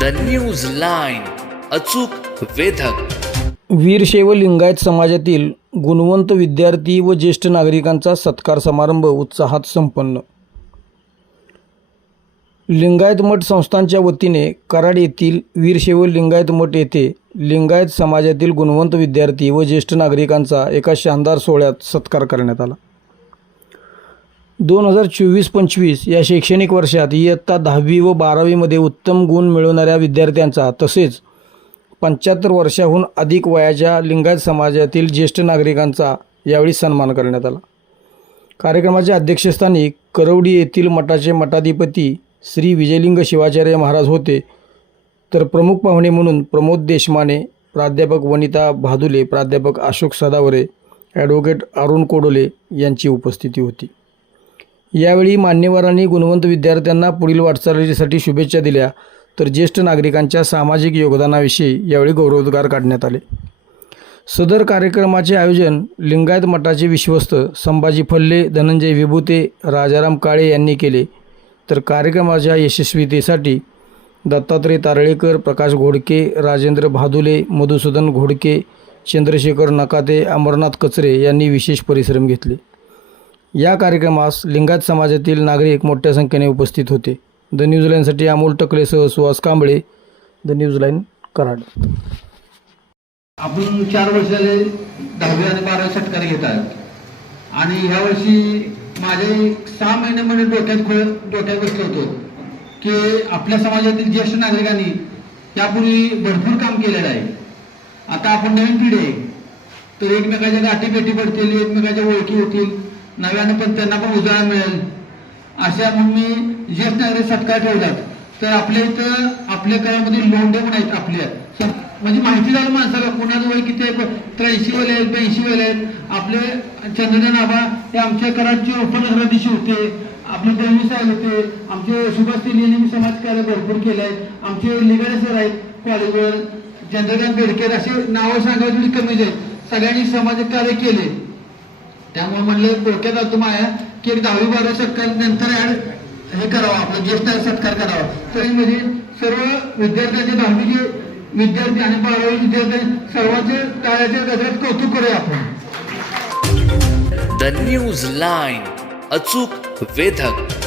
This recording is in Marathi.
द न्यूज लाईन अचूक वेधक. वीरशैव लिंगायत समाजातील गुणवंत विद्यार्थी व ज्येष्ठ नागरिकांचा सत्कार समारंभ उत्साहात संपन्न. लिंगायत मठ संस्थांच्या वतीने कराड येथील वीरशैव लिंगायत मठ येथे लिंगायत समाजातील गुणवंत विद्यार्थी व ज्येष्ठ नागरिकांचा एका शानदार सोहळ्यात सत्कार करण्यात आला. दोन हजार चोवीस पंचवीस या शैक्षणिक वर्षात इयत्ता दहावी व बारावीमध्ये उत्तम गुण मिळवणाऱ्या विद्यार्थ्यांचा तसेच पंच्याहत्तर वर्षाहून अधिक वयाच्या लिंगायत समाजातील ज्येष्ठ नागरिकांचा यावेळी सन्मान करण्यात आला. कार्यक्रमाच्या अध्यक्षस्थानी करवडी येथील मठाचे मठाधिपती श्री विजयलिंग शिवाचार्य महाराज होते. तर प्रमुख पाहुणे म्हणून प्रमोद देशमाने प्राध्यापक वनिता भादुले प्राध्यापक अशोक सदावरे ॲडव्होकेट अरुण कोडोले यांची उपस्थिती होती. यावेळी मान्यवरांनी गुणवंत विद्यार्थ्यांना पुढील वाटचालीसाठी शुभेच्छा दिल्या. तर ज्येष्ठ नागरिकांच्या सामाजिक योगदानाविषयी यावेळी गौरवोद्गार काढण्यात आले. सदर कार्यक्रमाचे आयोजन लिंगायत मठाचे विश्वस्त संभाजी फल्ले धनंजय विभूते राजाराम काळे यांनी केले. तर कार्यक्रमाच्या यशस्वीतेसाठी दत्तात्रय तारळेकर प्रकाश घोडके राजेंद्र भादुले मधुसूदन घोडके चंद्रशेखर नकाते अमरनाथ कचरे यांनी विशेष परिश्रम घेतले. या कार्यक्रमास लिंगायत समाजातील नागरिक मोठ्या संख्येने उपस्थित होते. द न्यूझीलँडसाठी अमोल टकलेसह सुहास कांबळे द न्यूजलाईन कराड. आपण चार वर्षाले दहावी आणि बारावी षटकार घेत आहेत. आणि ह्या वर्षी माझे सहा सहा म्हणजे डोक्यात खोळ डोक्यात बसलो होतो की आपल्या समाजातील ज्येष्ठ नागरिकांनी त्यापूर्वी भरपूर काम केलेलं आहे. आता आपण नवीन पिढी आहे. तर एकमेकाच्या गाठी भेटी पडतील एकमेकाच्या ओळखी होतील. नव्यानं पण त्यांना पण उजाळा मिळेल. अशा म्हणून मी ज्येष्ठ नागरिक सत्कार ठेवतात. तर आपल्या इथं आपल्या काळामध्ये लोंढे पण आहेत आपल्या. म्हणजे माहिती झालं माणसाला कोणाचं वय किती आहे? त्र्याऐंशी वेळ आहेत ब्याऐंशी वेळ आहेत. आपले चंद्रकांत आबा हे आमच्या कराडचे उपनगराधीशी होते. आपले देवणी साहेब होते. आमचे सुभाष तेली समाज कार्य समाजकार्य भरपूर केलं आहे. आमचे लिगाडे सर आहेत कॉलेजवर. चंद्रकांत बेडकर असे नावं सांगायची कमीच आहेत. सगळ्यांनी समाज कार्य केले. त्यामुळे म्हणलं डोक्यात आलं माया की एक दहावी बारा सत्कार नंतर ऍड हे करावं आपलं ज्येष्ठ सत्कार करावा. तरी म्हणजे सर्व विद्यार्थ्यांचे दहावीचे विद्यार्थी आणि बारावी विद्यार्थी सर्वांचे टाळ्याच्या गजरात कौतुक करूया आपण. द न्यूज लाईन अचूक वेधक.